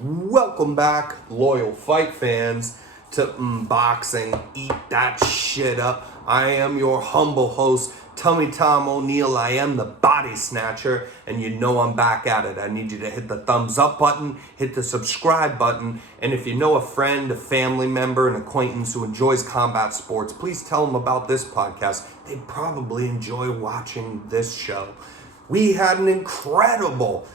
Welcome back, loyal fight fans, to Boxing. Eat that shit up. I am your humble host, Tummy Tom O'Neill. I am the body snatcher, and you know I'm back at it. I need you to hit the thumbs up button, hit the subscribe button, and if you know a friend, a family member, an acquaintance who enjoys combat sports, please tell them about this podcast. They probably enjoy watching this show. We had an incredible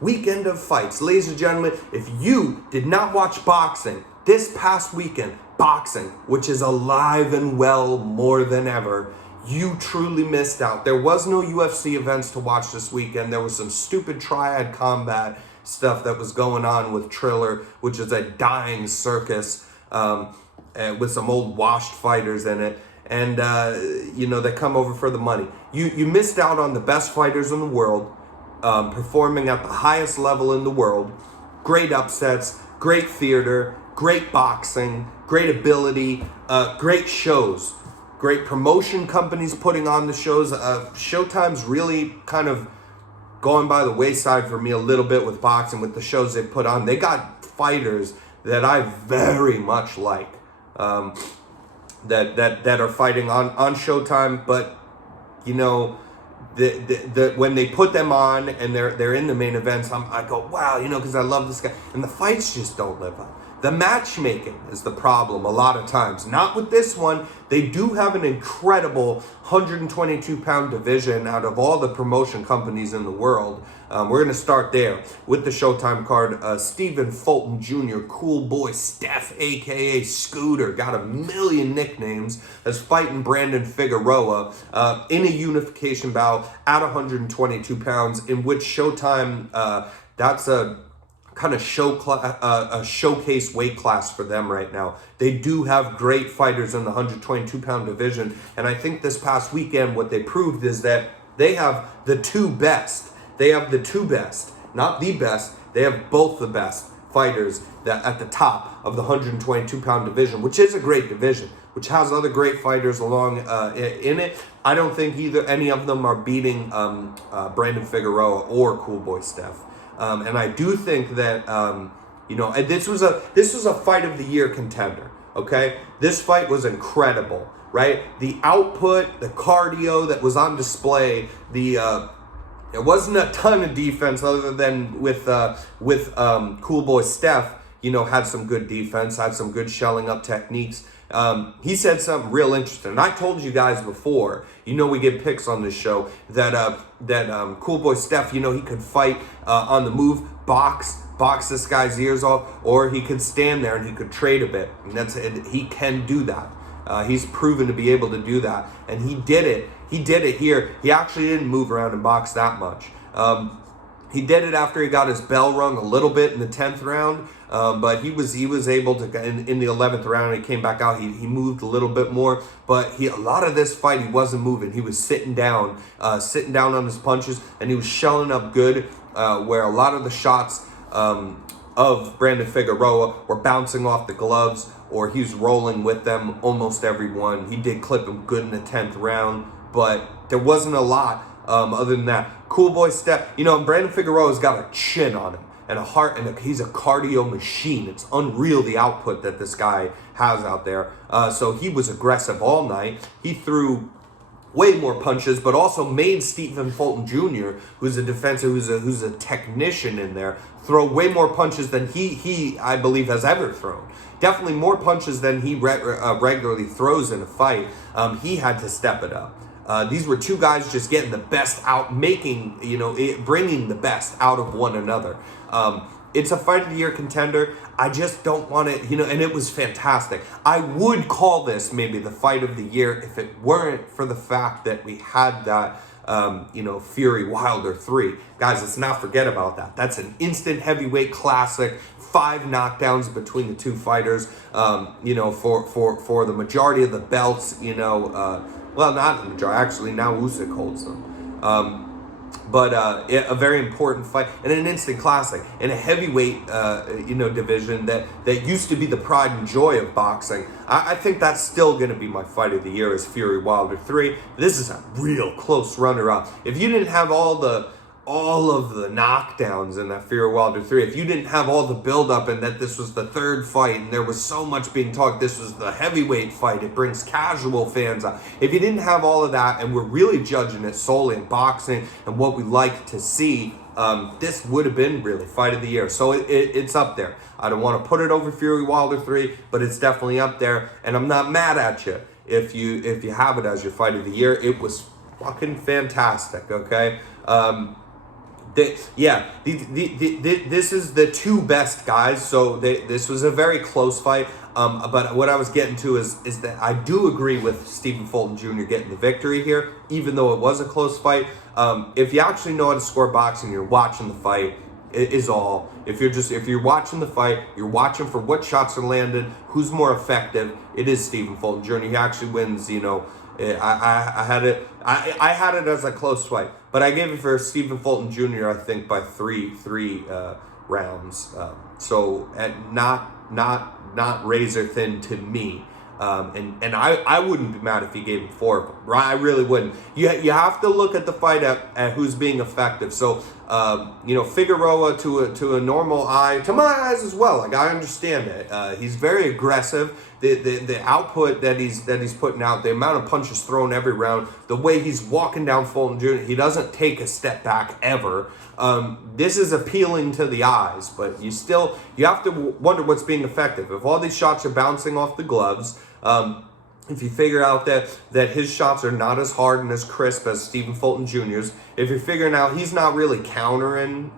weekend of fights. Ladies and gentlemen, if you did not watch boxing this past weekend, boxing, which is alive and well more than ever, you truly missed out. There was no UFC events to watch this weekend. There was some stupid triad combat stuff that was going on with Triller, which is a dying circus with some old washed fighters in it. And, they come over for the money. You missed out on the best fighters in the world, performing at the highest level in the world. Great upsets, great theater, great boxing, great ability, great shows. Great promotion companies putting on the shows. Showtime's really kind of going by the wayside for me a little bit with boxing, with the shows they put on. They got fighters that I very much like. That are fighting on Showtime, but when they put them on and they're in the main events, I go, wow, because I love this guy, and the fights just don't live up. The matchmaking is the problem a lot of times. Not with this one. They do have an incredible 122-pound division out of all the promotion companies in the world. We're going to start there with the Showtime card. Stephen Fulton Jr., Cool Boy Steph, a.k.a. Scooter, got a million nicknames, is fighting Brandon Figueroa in a unification bout at 122 pounds, in which Showtime, that's a kind of a showcase weight class for them right now. They do have great fighters in the 122-pound division, and I think this past weekend what they proved is that they have the two best. They have the two best, not the best. They have both the best fighters that at the top of the 122-pound division, which is a great division, which has other great fighters along in it. I don't think any of them are beating Brandon Figueroa or Cool Boy Steph. And I do think that, this was a fight of the year contender, okay? This fight was incredible, right? The output, the cardio that was on display, there wasn't a ton of defense other than with Cool Boy Steph, had some good defense, had some good shelling up techniques. He said something real interesting. And I told you guys before, we get picks on this show, that Cool Boy Steph, he could fight on the move, box this guy's ears off, or he could stand there and he could trade a bit. And he can do that. He's proven to be able to do that. And he did it. He did it here. He actually didn't move around and box that much. He did it after he got his bell rung a little bit in the 10th round, but he was able to, in the 11th round, he came back out, he moved a little bit more, but a lot of this fight, he wasn't moving. He was sitting down on his punches, and he was shelling up good, where a lot of the shots of Brandon Figueroa were bouncing off the gloves, or he was rolling with them almost every one. He did clip him good in the 10th round, but there wasn't a lot other than that. Cool Boy Steph, Brandon Figueroa's got a chin on him and a heart, and he's a cardio machine. It's unreal the output that this guy has out there. So he was aggressive all night. He threw way more punches, but also made Stephen Fulton Jr., who's a defensive, who's a technician in there, throw way more punches than he I believe has ever thrown. Definitely more punches than he regularly throws in a fight. He had to step it up. These were two guys just getting the best out, bringing the best out of one another. It's a fight of the year contender. I just don't want it, and it was fantastic. I would call this maybe the fight of the year if it weren't for the fact that we had that, Fury Wilder 3. Guys, let's not forget about that. That's an instant heavyweight classic. 5 knockdowns between the two fighters, for the majority of the belts, well, not the majority. Actually, now Usyk holds them. But a very important fight and an instant classic in a heavyweight, division that used to be the pride and joy of boxing. I think that's still going to be my fight of the year, is Fury Wilder 3. This is a real close runner-up. If you didn't have all the all of the knockdowns in that Fury Wilder 3, if you didn't have all the buildup and that this was the third fight and there was so much being talked, this was the heavyweight fight, it brings casual fans out. If you didn't have all of that and we're really judging it solely in boxing and what we like to see, this would have been really fight of the year. So it's up there. I don't want to put it over Fury Wilder 3, but it's definitely up there. And I'm not mad at you if you have it as your fight of the year. It was fucking fantastic, okay? This is the two best guys, so this was a very close fight. But what I was getting to is that I do agree with Stephen Fulton Jr. getting the victory here, even though it was a close fight. If you actually know how to score boxing, you're watching the fight. Is all. If you're watching the fight, you're watching for what shots are landed, who's more effective. It is Stephen Fulton Jr. He actually wins. You know, I had it as a close fight, but I gave it for Stephen Fulton Jr. I think by three rounds. So not razor thin to me. And I wouldn't be mad if he gave him 4 of them. Right? I really wouldn't. You have to look at the fight at who's being effective. So Figueroa to a normal eye, to my eyes as well. Like, I understand it. He's very aggressive. The output that he's putting out, the amount of punches thrown every round, the way he's walking down Fulton Jr., he doesn't take a step back ever. This is appealing to the eyes, but you have to wonder what's being effective. If all these shots are bouncing off the gloves, if you figure out that his shots are not as hard and as crisp as Stephen Fulton Jr.'s, if you're figuring out he's not really countering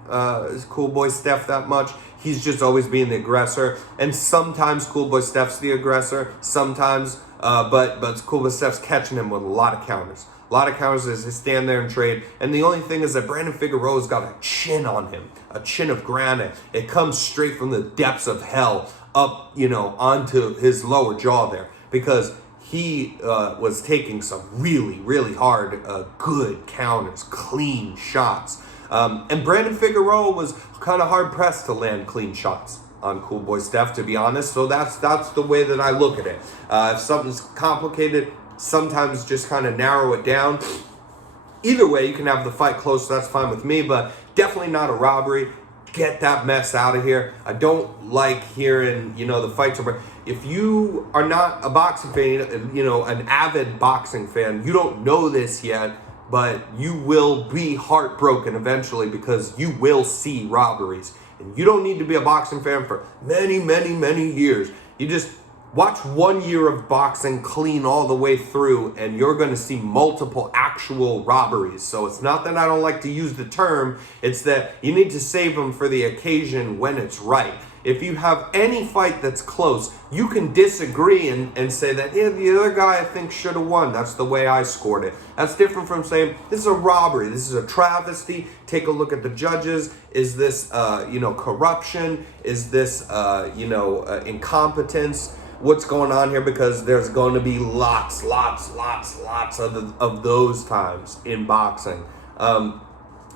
Cool Boy Steph that much, he's just always being the aggressor, and sometimes Cool Boy Steph's the aggressor, sometimes, but Cool Boy Steph's catching him with a lot of counters. A lot of counters as they stand there and trade. And the only thing is that Brandon Figueroa's got a chin on him, a chin of granite. It comes straight from the depths of hell up, onto his lower jaw there, because he was taking some really, really hard, good counters, clean shots. And Brandon Figueroa was kind of hard pressed to land clean shots on Cool Boy Steph, to be honest. So that's the way that I look at it. If something's complicated, sometimes just kind of narrow it down. Either way, you can have the fight close, so that's fine with me, but definitely not a robbery. Get that mess out of here. I don't like hearing, the fights over. If you are not a boxing fan, an avid boxing fan, you don't know this yet, but you will be heartbroken eventually because you will see robberies. And you don't need to be a boxing fan for many, many, many years. You just watch 1 year of boxing clean all the way through, and you're going to see multiple actual robberies. So it's not that I don't like to use the term, it's that you need to save them for the occasion when it's right. If you have any fight that's close, you can disagree and say that, yeah, the other guy I think should have won. That's the way I scored it. That's different from saying, this is a robbery. This is a travesty. Take a look at the judges. Is this, corruption? Is this, incompetence? What's going on here? Because there's going to be lots of those times in boxing.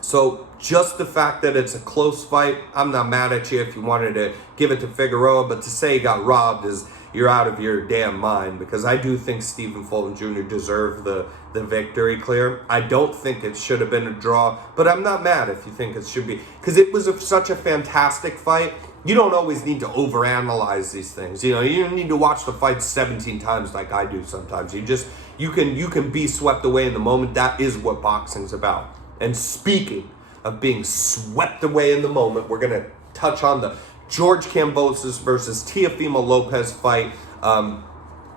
So just the fact that it's a close fight, I'm not mad at you if you wanted to give it to Figueroa, but to say he got robbed is, you're out of your damn mind, because I do think Stephen Fulton Jr. deserved the victory clear. I don't think it should have been a draw, but I'm not mad if you think it should be, because it was such a fantastic fight. You don't always need to overanalyze these things. You don't need to watch the fight 17 times like I do sometimes. You can be swept away in the moment. That is what boxing's about. And speaking of being swept away in the moment, we're going to touch on the George Kambosas versus Teofimo Lopez fight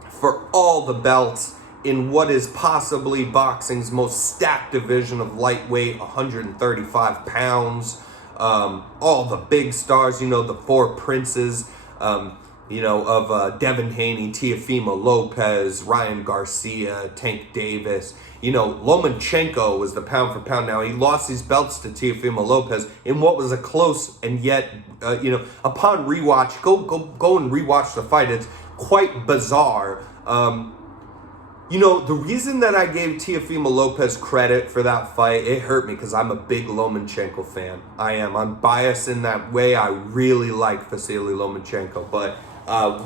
for all the belts in what is possibly boxing's most stacked division of lightweight, 135 pounds. All the big stars, the four princes, of Devin Haney, Teofimo Lopez, Ryan Garcia, Tank Davis. Lomachenko was the pound for pound. Now, he lost these belts to Teofimo Lopez in what was a close, and yet, upon rewatch, go and rewatch the fight. It's quite bizarre. The reason that I gave Teofimo Lopez credit for that fight, it hurt me because I'm a big Lomachenko fan. I am. I'm biased in that way. I really like Vasily Lomachenko. But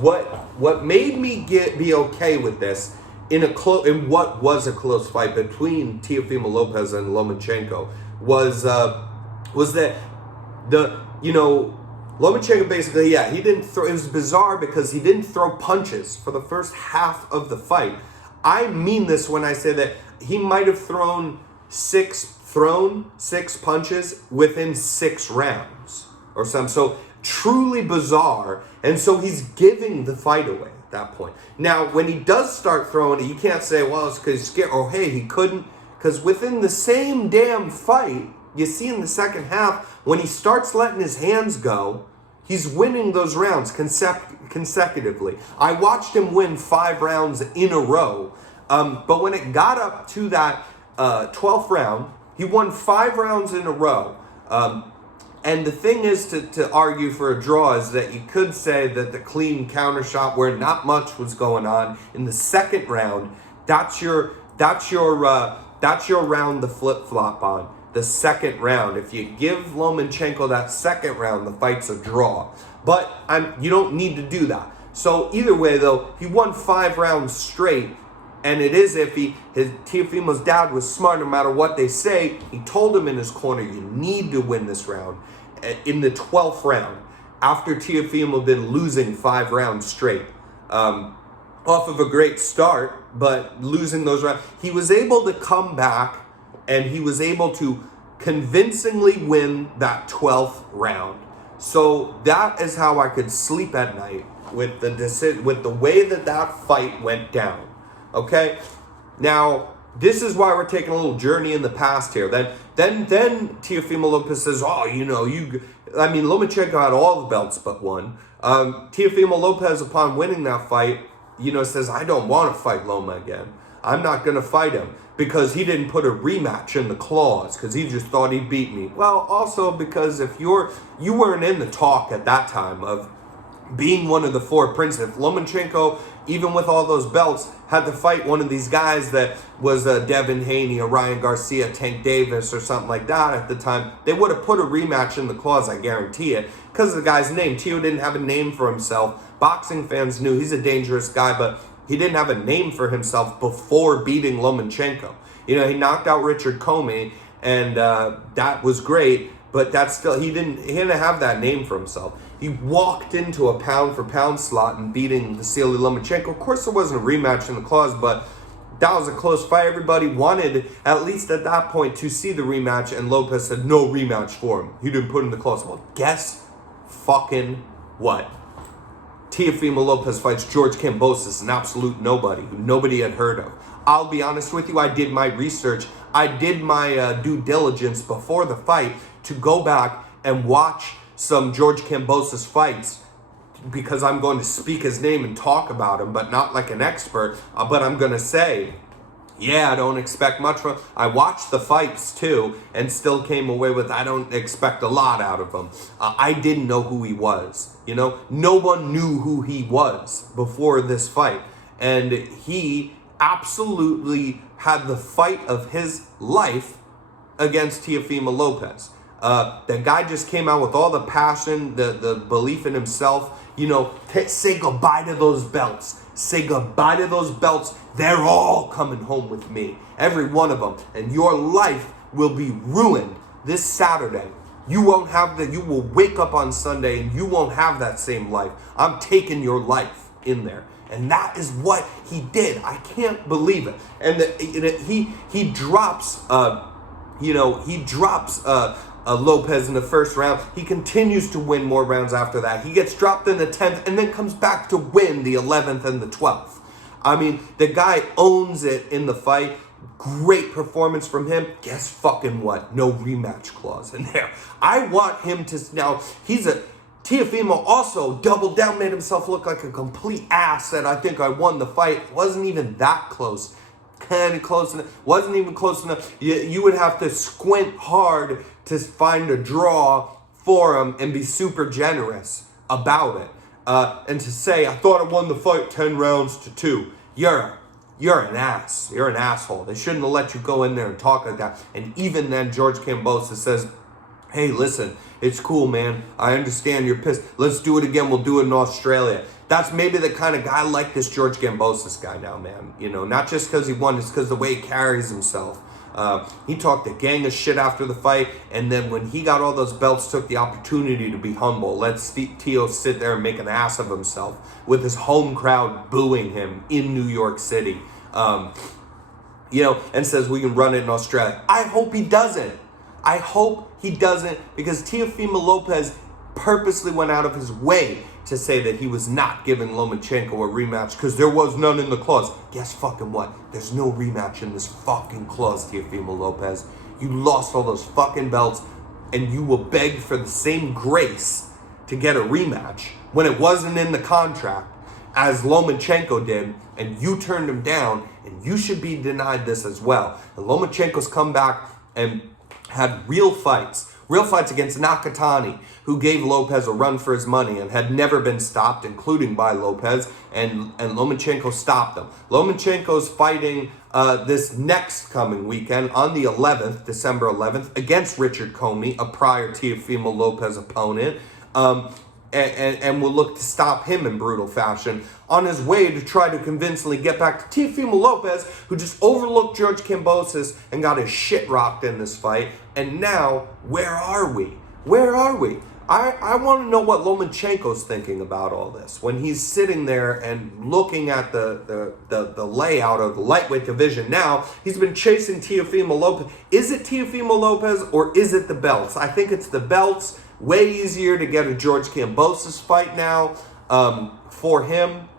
what made me be okay with this in what was a close fight between Teofimo Lopez and Lomachenko was that Lomachenko basically, he didn't throw. It was bizarre because he didn't throw punches for the first half of the fight. I mean this when I say that he might have thrown six punches within 6 rounds or something. So truly bizarre. And so he's giving the fight away at that point. Now, when he does start throwing it, you can't say, well, it's because he's scared, or hey, he couldn't. Because within the same damn fight, you see in the second half, when he starts letting his hands go, he's winning those rounds consecutively. I watched him win 5 rounds in a row. But when it got up to that 12th round, he won 5 rounds in a row. And the thing is to argue for a draw is that you could say that the clean counter shot where not much was going on in the second round, that's your round to flip-flop on. The second round. If you give Lomachenko that second round, the fight's a draw. But you don't need to do that. So either way, though, he won 5 rounds straight, and it is iffy. Teofimo's dad was smart no matter what they say. He told him in his corner, you need to win this round. In the 12th round, after Teofimo been losing 5 rounds straight, off of a great start, but losing those rounds, he was able to come back and he was able to convincingly win that 12th round. So that is how I could sleep at night with the way that fight went down. Okay? Now, this is why we're taking a little journey in the past here. Then Teofimo Lopez says, Lomachenko had all the belts but one. Teofimo Lopez, upon winning that fight, says, I don't want to fight Loma again. I'm not going to fight him because he didn't put a rematch in the clause because he just thought he beat me. Well, also because if you weren't in the talk at that time of being one of the 4 princes. If Lomachenko, even with all those belts, had to fight one of these guys that was Devin Haney or Ryan Garcia, Tank Davis or something like that at the time, they would have put a rematch in the clause, I guarantee it, because of the guy's name. Teo didn't have a name for himself. Boxing fans knew he's a dangerous guy, but he didn't have a name for himself before beating Lomachenko. He knocked out Richard Comey, and that was great, but that's still, he didn't have that name for himself. He walked into a pound-for-pound slot and beating Vasily Lomachenko. Of course, there wasn't a rematch in the clause, but that was a close fight. Everybody wanted, at least at that point, to see the rematch, and Lopez said no rematch for him. He didn't put in the clause. Well, guess fucking what? Teofimo Lopez fights George Kambosas, an absolute nobody who nobody had heard of. I'll be honest with you, I did my research. I did my due diligence before the fight to go back and watch some George Kambosas fights because I'm going to speak his name and talk about him, but not like an expert. But I'm going to say, I don't expect much from him. I watched the fights too and still came away with, I don't expect a lot out of him. I didn't know who he was. No one knew who he was before this fight. And he absolutely had the fight of his life against Teofimo Lopez. The guy just came out with all the passion, the belief in himself. Say goodbye to those belts. Say goodbye to those belts. They're all coming home with me. Every one of them. And your life will be ruined this Saturday. You won't have you will wake up on Sunday and you won't have that same life. I'm taking your life in there. And that is what he did. I can't believe it. And he drops Lopez in the first round. He continues to win more rounds after that. He gets dropped in the 10th and then comes back to win the 11th and the 12th. The guy owns it in the fight. Great performance from him. Guess fucking what? No rematch clause in there. I want him to, now, Teofimo also doubled down, made himself look like a complete ass, said, I think I won the fight. Wasn't even that close. Kind of close enough. Wasn't even close enough. You would have to squint hard to find a draw for him and be super generous about it. And to say, I thought I won the fight 10 rounds to 2. You're an ass. You're an asshole. They shouldn't have let you go in there and talk like that. And even then, George Kambosas says, hey, listen, it's cool, man. I understand you're pissed. Let's do it again. We'll do it in Australia. That's maybe the kind of guy like this George Kambosas guy now, man. Not just because he won, it's because the way he carries himself. He talked a gang of shit after the fight, and then when he got all those belts, took the opportunity to be humble. Let Tio sit there and make an ass of himself with his home crowd booing him in New York City. And says we can run it in Australia. I hope he doesn't. I hope he doesn't, because Teofimo Lopez purposely went out of his way to say that he was not giving Lomachenko a rematch because there was none in the clause. Guess fucking what? There's no rematch in this fucking clause, Teofimo Lopez. You lost all those fucking belts, and you will beg for the same grace to get a rematch when it wasn't in the contract as Lomachenko did, and you turned him down, and you should be denied this as well. And Lomachenko's come back and had real fights against Nakatani, who gave Lopez a run for his money and had never been stopped, including by Lopez, and Lomachenko stopped him. Lomachenko's fighting this next coming weekend on the 11th, December 11th, against Richard Comey, a prior Teofimo Lopez opponent, and will look to stop him in brutal fashion on his way to try to convincingly get back to Teofimo Lopez, who just overlooked George Kambosas and got his shit rocked in this fight. And now, where are we? Where are we? I want to know what Lomachenko's thinking about all this when he's sitting there and looking at the layout of the lightweight division. Now, he's been chasing Teofimo Lopez. Is it Teofimo Lopez or is it the belts? I think it's the belts. Way easier to get a George Kambosas fight now for him.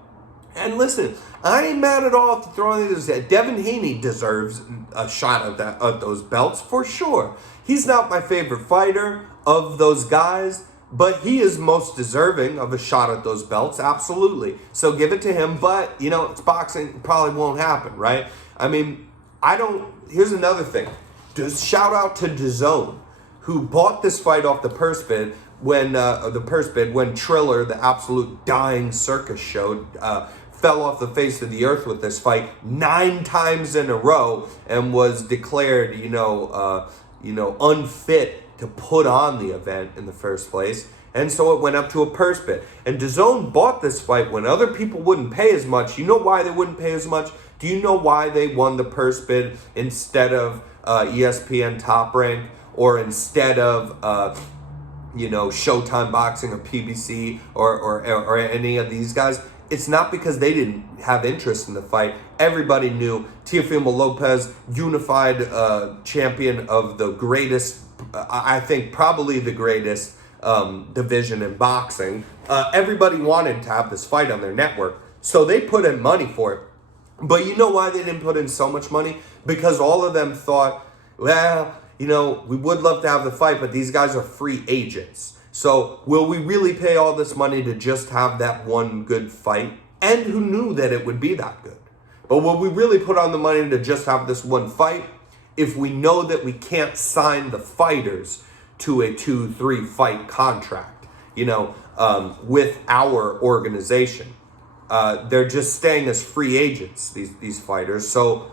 And listen, I ain't mad at all to throw anything that. Devin Haney deserves a shot at those belts for sure. He's not my favorite fighter of those guys, but he is most deserving of a shot at those belts, absolutely. So give it to him, but, it's boxing, it probably won't happen, right? I mean, here's another thing. Just shout out to DAZN, who bought this fight off the purse bid when Triller, the absolute dying circus show, fell off the face of the earth with this fight 9 times in a row and was declared, unfit to put on the event in the first place. And so it went up to a purse bid. And DAZN bought this fight when other people wouldn't pay as much. You know why they wouldn't pay as much? Do you know why they won the purse bid instead of ESPN Top Rank, or instead of Showtime Boxing or PBC or any of these guys? It's not because they didn't have interest in the fight. Everybody knew Teofimo Lopez, unified champion of the greatest, I think probably the greatest division in boxing. Everybody wanted to have this fight on their network, so they put in money for it. But you know why they didn't put in so much money? Because all of them thought, well, we would love to have the fight, but these guys are free agents. So will we really pay all this money to just have that one good fight? And who knew that it would be that good? But will we really put on the money to just have this one fight if we know that we can't sign the fighters to a 2-3 fight contract, with our organization? They're just staying as free agents, these fighters. So,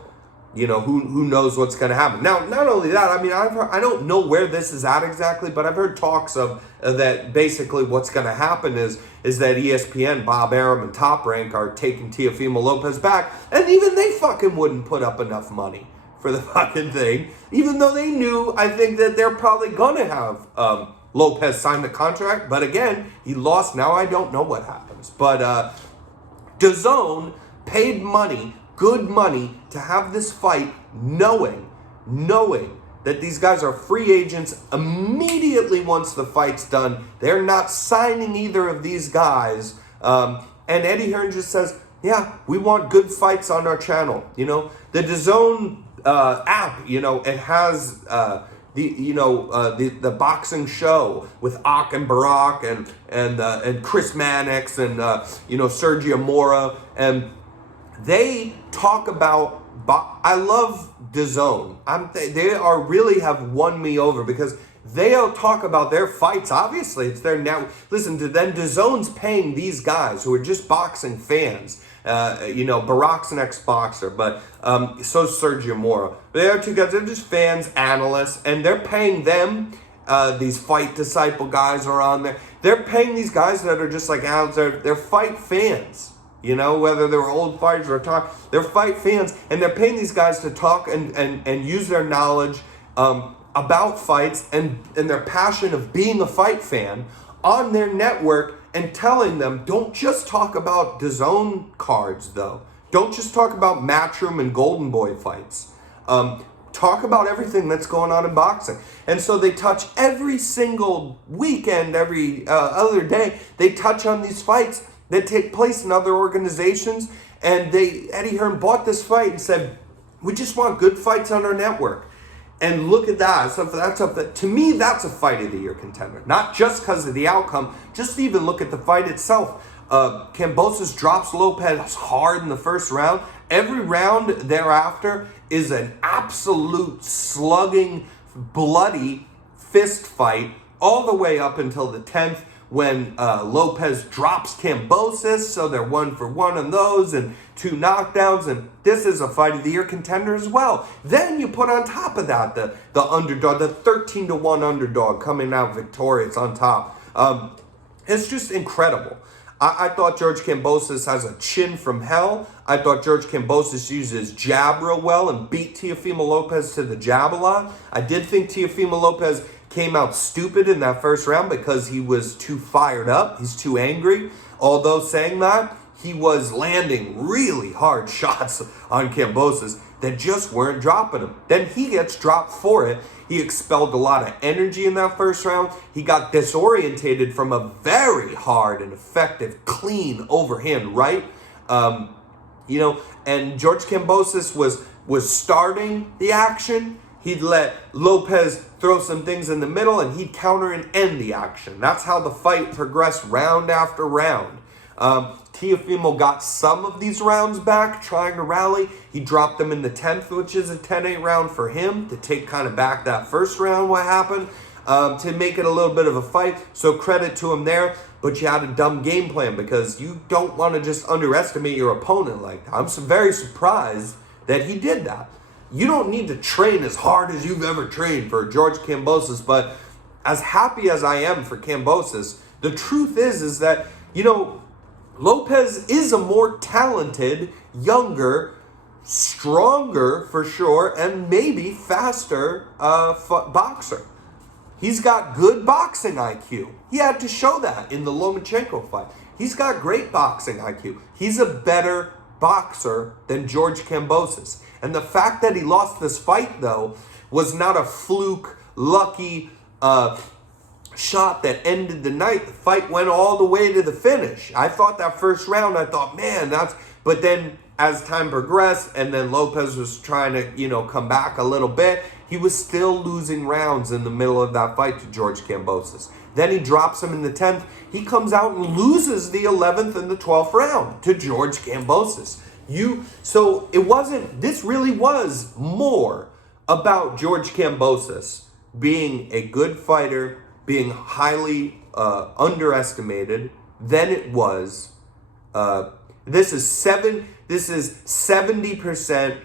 who knows what's going to happen. Now, not only that, I mean, I don't know where this is at exactly, but I've heard talks of that basically what's going to happen is that ESPN, Bob Arum, and Top Rank are taking Teofimo Lopez back, and even they fucking wouldn't put up enough money for the fucking thing, even though they knew, I think, that they're probably going to have Lopez sign the contract. But again, he lost. Now I don't know what happens. But DAZN paid money, good money, to have this fight, knowing that these guys are free agents immediately once the fight's done. They're not signing either of these guys. And Eddie Hearn just says, yeah, we want good fights on our channel. The DAZN app, it has the boxing show with Ak and Barak and Chris Mannix and Sergio Mora, and they talk about. I love DAZN. They are really have won me over because they'll talk about their fights. Obviously, it's their now. Listen to them. DAZN's paying these guys who are just boxing fans. Barak's an ex-boxer, but so's Sergio Mora. They are two guys. They're just fans, analysts, and they're paying them. These Fight Disciple guys are on there. They're paying these guys that are just like analysts. They're fight fans. whether they're old fighters or they're fight fans, and they're paying these guys to talk and use their knowledge about fights and their passion of being a fight fan on their network, and telling them, don't just talk about DAZN cards, though. Don't just talk about Matchroom and Golden Boy fights. Talk about everything that's going on in boxing. And so they touch every single weekend, every other day, they touch on these fights that take place in other organizations. And Eddie Hearn bought this fight and said, we just want good fights on our network. And look at that. To me, that's a fight of the year contender. Not just because of the outcome, just even look at the fight itself. Kambosas drops Lopez hard in the first round. Every round thereafter is an absolute slugging, bloody fist fight all the way up until the 10th, when Lopez drops Kambosas, so they're 1 for 1 on those and 2 knockdowns, and this is a fight of the year contender as well. Then you put on top of that the underdog, the 13-1 underdog coming out victorious on top. It's just incredible. I thought George Kambosas has a chin from hell. I thought George Kambosas uses jab real well and beat Teofimo Lopez to the jab a lot. I did think Teofimo Lopez came out stupid in that first round because he was too fired up. He's too angry. Although saying that, he was landing really hard shots on Kambosas that just weren't dropping him. Then he gets dropped for it. He expelled a lot of energy in that first round. He got disorientated from a very hard and effective, clean overhand right. And George Kambosas was starting the action. He'd let Lopez throw some things in the middle, and he'd counter and end the action. That's how the fight progressed round after round. Teofimo got some of these rounds back, trying to rally. He dropped them in the 10th, which is a 10-8 round for him, to take kind of back that first round, what happened, to make it a little bit of a fight. So credit to him there, but you had a dumb game plan, because you don't want to just underestimate your opponent like that. I'm very surprised that he did that. You don't need to train as hard as you've ever trained for George Kambosas, but as happy as I am for Kambosas, the truth is that, Lopez is a more talented, younger, stronger for sure, and maybe faster boxer. He's got good boxing IQ. He had to show that in the Lomachenko fight. He's got great boxing IQ. He's a better boxer than George Kambosas. And the fact that he lost this fight, though, was not a fluke, lucky shot that ended the night. The fight went all the way to the finish. I thought that first round, man, but then as time progressed, and then Lopez was trying to, come back a little bit, he was still losing rounds in the middle of that fight to George Kambosas. Then he drops him in the 10th. He comes out and loses the 11th and the 12th round to George Kambosas. So this really was more about George Kambosas being a good fighter, being highly underestimated than it was. This is 70%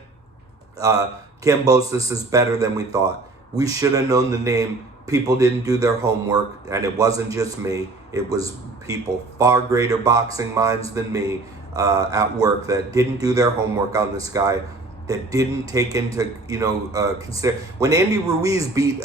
Kambosas is better than we thought. We should have known the name. People didn't do their homework, and it wasn't just me. It was people far greater boxing minds than me at work that didn't do their homework on this guy, that didn't take into, consider. When Andy Ruiz beat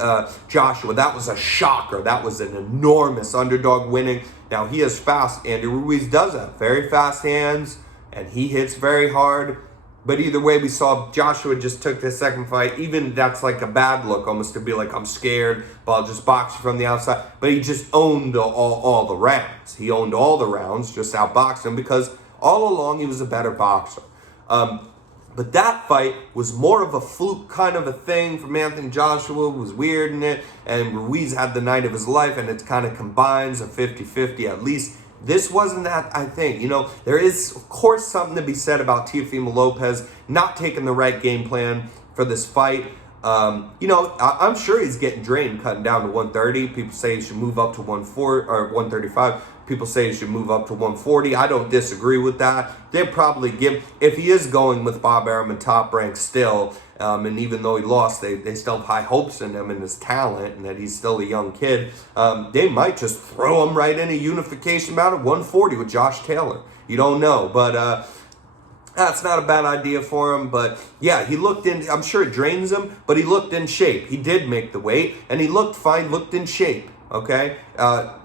Joshua, that was a shocker. That was an enormous underdog winning. Now, he is fast. Andy Ruiz does have very fast hands, and he hits very hard. But either way, we saw Joshua just took the second fight. Even that's like a bad look, almost to be like, I'm scared, but I'll just box you from the outside. But he just owned all the rounds. He owned all the rounds, just outboxed him, because all along he was a better boxer. But that fight was more of a fluke kind of a thing from Anthony Joshua. Was weird in it, and Ruiz had the night of his life, and it kind of combines a 50-50 at least. This wasn't that, I think. There is, of course, something to be said about Teofimo Lopez not taking the right game plan for this fight. I'm sure he's getting drained cutting down to 130. People say he should move up to 140 or 135. People say he should move up to 140. I don't disagree with that. They'll probably if he is going with Bob Arum and Top Rank still, And even though he lost, they still have high hopes in him and his talent and that he's still a young kid. They might just throw him right in a unification bout at 140 with Josh Taylor. You don't know, but that's not a bad idea for him. But yeah, he looked in, I'm sure it drains him, but he looked in shape. He did make the weight, and he looked fine, looked in shape, okay?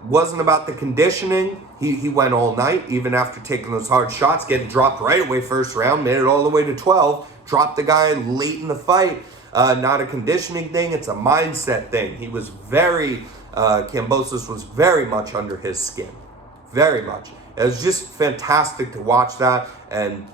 Wasn't about the conditioning. He went all night, even after taking those hard shots, getting dropped right away first round, made it all the way to 12, dropped the guy late in the fight. Not a conditioning thing, it's a mindset thing. He was Kambosas was very much under his skin. Very much. It was just fantastic to watch that, and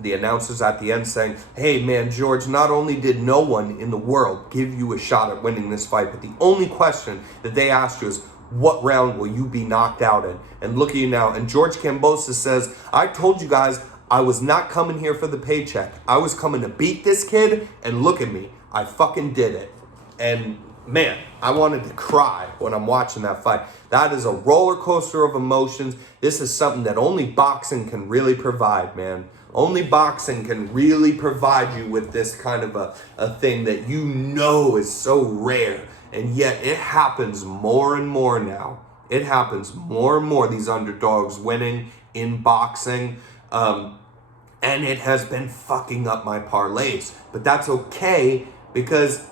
the announcers at the end saying, hey man, George, not only did no one in the world give you a shot at winning this fight, but the only question that they asked you is, what round will you be knocked out in? And look at you now. And George Kambosas says, I told you guys I was not coming here for the paycheck. I was coming to beat this kid, and look at me. I fucking did it. And man, I wanted to cry when I'm watching that fight. That is a roller coaster of emotions. This is something that only boxing can really provide, man. Only boxing can really provide you with this kind of a thing that you know is so rare. And yet it happens more and more now. It happens more and more, these underdogs winning in boxing. And it has been fucking up my parlays. But that's okay, because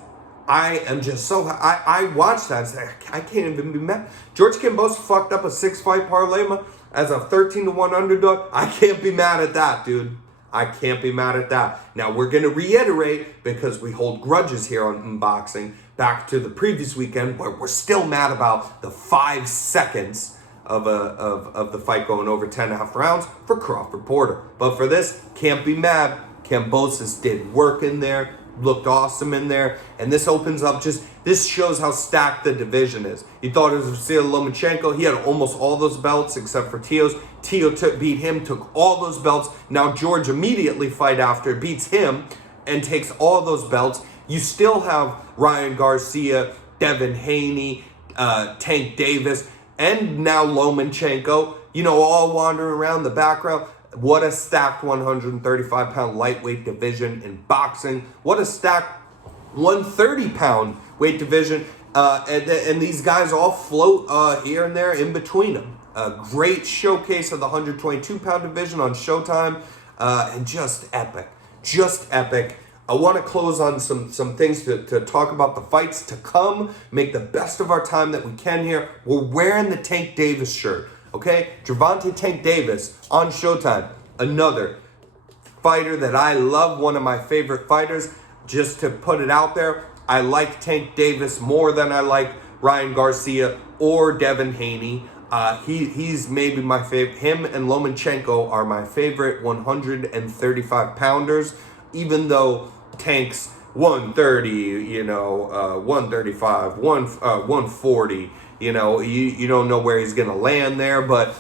I am just so, I watched that and said, I can't even be mad. George Kambosas fucked up a 6-fight parlay as a 13-1 underdog. I can't be mad at that, dude. I can't be mad at that. Now, we're going to reiterate, because we hold grudges here in boxing, back to the previous weekend, where we're still mad about the 5 seconds of the fight going over 10.5 rounds for Crawford Porter. But for this, can't be mad. Kambosas did work in there, looked awesome in there, and this opens up this shows how stacked the division is. You thought it was Vasily Lomachenko. He had almost all those belts except for Tio's. Tio beat him, took all those belts. Now George immediately beats him and takes all those belts. You still have Ryan Garcia, Devin Haney, Tank Davis, and now Lomachenko, all wandering around the background. What a stacked 135-pound lightweight division in boxing. What a stacked 130-pound weight division. And these guys all float here and there in between them. A great showcase of the 122-pound division on Showtime. And just epic. Just epic. I want to close on some things to talk about the fights to come. Make the best of our time that we can here. We're wearing the Tank Davis shirt. Okay, Gervonta Tank Davis on Showtime. Another fighter that I love, one of my favorite fighters. Just to put it out there, I like Tank Davis more than I like Ryan Garcia or Devin Haney. He's maybe my favorite. Him and Lomachenko are my favorite 135 pounders, even though Tank's 130, 135, 140. You don't know where he's going to land there, but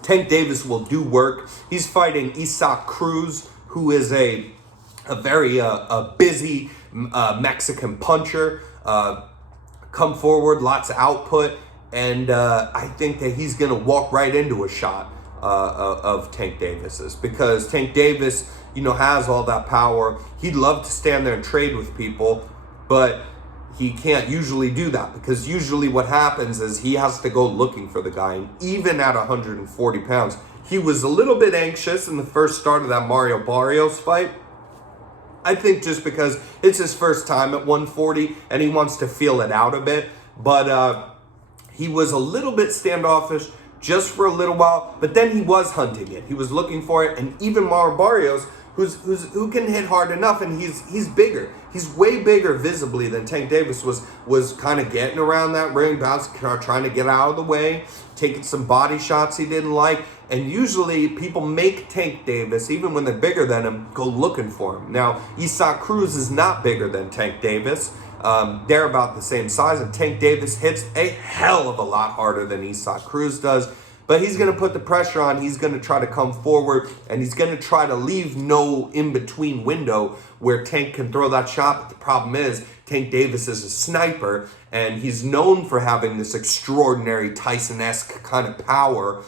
Tank Davis will do work. He's fighting Isaac Cruz, who is a very busy Mexican puncher. Come forward, lots of output, and I think that he's going to walk right into a shot of Tank Davis's, because Tank Davis, has all that power. He'd love to stand there and trade with people, but he can't usually do that, because usually what happens is he has to go looking for the guy. And even at 140 pounds, he was a little bit anxious in the first start of that Mario Barrios fight. I think just because it's his first time at 140 and he wants to feel it out a bit. But he was a little bit standoffish just for a little while, but then he was hunting it. He was looking for it. And even Mario Barrios, who can hit hard enough, and he's bigger. He's way bigger visibly than Tank Davis was kind of getting around that ring, trying to get out of the way, taking some body shots he didn't like. And usually people make Tank Davis, even when they're bigger than him, go looking for him. Now, Isaac Cruz is not bigger than Tank Davis. They're about the same size, and Tank Davis hits a hell of a lot harder than Isaac Cruz does. But he's going to put the pressure on. He's going to try to come forward, and he's going to try to leave no in-between window where Tank can throw that shot. But the problem is, Tank Davis is a sniper, and he's known for having this extraordinary Tyson-esque kind of power.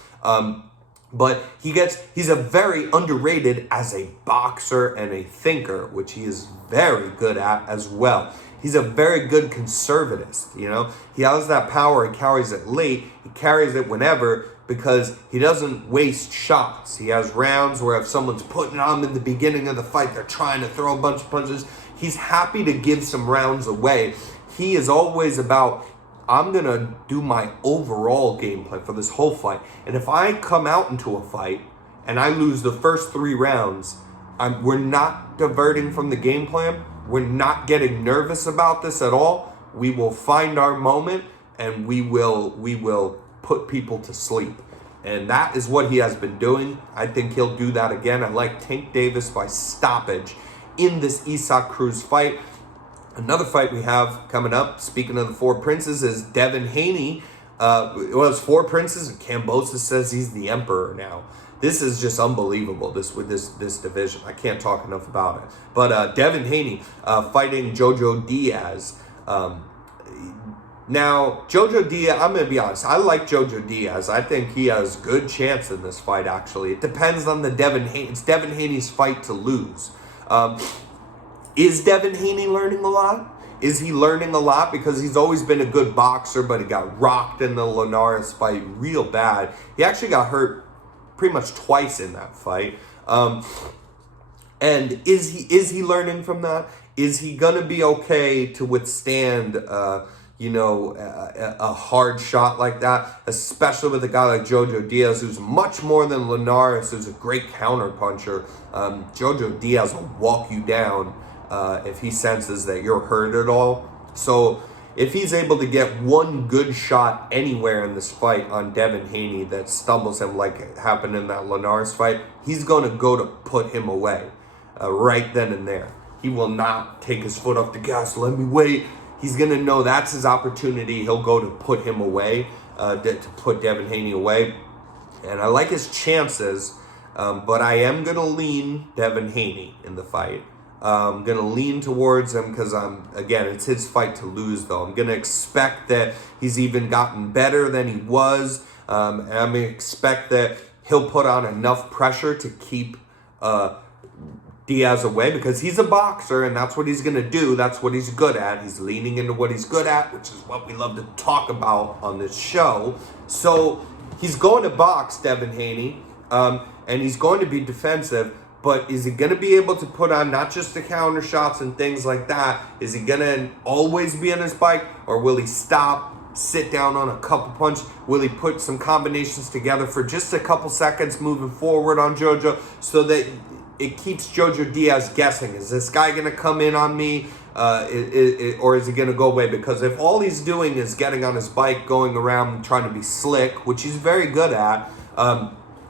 But he's a very underrated as a boxer and a thinker, which he is very good at as well. He's a very good conservatist, you know. He has that power, he carries it late, he carries it whenever, because he doesn't waste shots. He has rounds where if someone's putting on him in the beginning of the fight, they're trying to throw a bunch of punches. He's happy to give some rounds away. He is always about, I'm going to do my overall game plan for this whole fight. And if I come out into a fight and I lose the first 3 rounds, we're not diverting from the game plan. We're not getting nervous about this at all. We will find our moment and we will put people to sleep. And that is what he has been doing. I think he'll do that again. I like Tank Davis by stoppage in this Isaac Cruz fight. Another fight we have coming up, speaking of the 4 princes, is Devin Haney. It's 4 princes, and Kambosas says he's the emperor now. This is just unbelievable, this division. I can't talk enough about it. But Devin Haney fighting Jojo Diaz. Now, Jojo Diaz, I'm going to be honest, I like Jojo Diaz. I think he has good chance in this fight, actually. It depends on the Devin Haney. It's Devin Haney's fight to lose. Is Devin Haney learning a lot? Is he learning a lot? Because he's always been a good boxer, but he got rocked in the Linares fight real bad. He actually got hurt pretty much twice in that fight. And is he learning from that? Is he gonna be okay to withstand a hard shot like that, especially with a guy like Jojo Diaz, who's much more than Linares, who's a great counter puncher? Jojo Diaz will walk you down if he senses that you're hurt at all. So if he's able to get one good shot anywhere in this fight on Devin Haney that stumbles him like it happened in that Linares fight, he's going to go to put him away right then and there. He will not take his foot off the gas, let me wait. He's going to know that's his opportunity. He'll go to put him away, to put Devin Haney away. And I like his chances, but I am going to lean Devin Haney in the fight. I'm going to lean towards him because, again, it's his fight to lose, though. I'm going to expect that he's even gotten better than he was. And I'm going to expect that he'll put on enough pressure to keep Diaz away, because he's a boxer and that's what he's going to do. That's what he's good at. He's leaning into what he's good at, which is what we love to talk about on this show. So he's going to box, Devin Haney, and he's going to be defensive. But is he going to be able to put on not just the counter shots and things like that? Is he going to always be on his bike? Or will he stop, sit down on a couple punches? Will he put some combinations together for just a couple seconds moving forward on Jojo so that it keeps Jojo Diaz guessing? Is this guy going to come in on me? Or is he going to go away? Because if all he's doing is getting on his bike, going around trying to be slick, which he's very good at,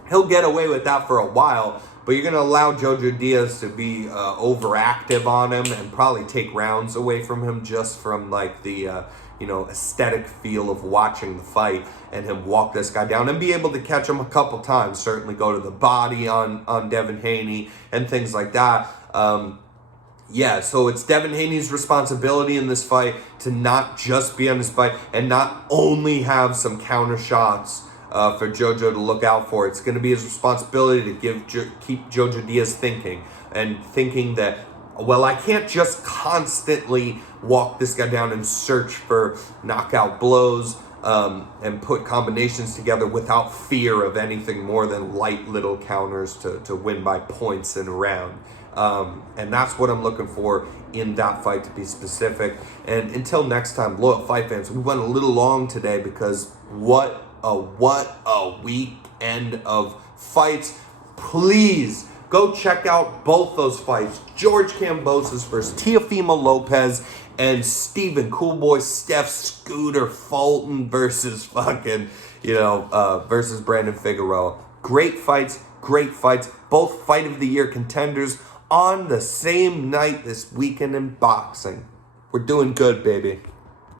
he'll get away with that for a while. But you're going to allow Jojo Diaz to be overactive on him and probably take rounds away from him just from like the aesthetic feel of watching the fight, and him walk this guy down and be able to catch him a couple times. Certainly go to the body on Devin Haney and things like that. So it's Devin Haney's responsibility in this fight to not just be on his bike and not only have some counter shots for Jojo to look out for. It's going to be his responsibility to keep Jojo Diaz thinking that, well, I can't just constantly walk this guy down and search for knockout blows and put combinations together without fear of anything more than light little counters to win by points in a round. And that's what I'm looking for in that fight, to be specific. And until next time, loyal fight fans, we went a little long today because what a weekend of fights. Please go check out both those fights. George Kambosas versus Teofimo Lopez, and Stephen Coolboy Steph Scooter Fulton versus versus Brandon Figueroa. Great fights. Both fight of the year contenders on the same night this weekend in boxing. We're doing good, baby.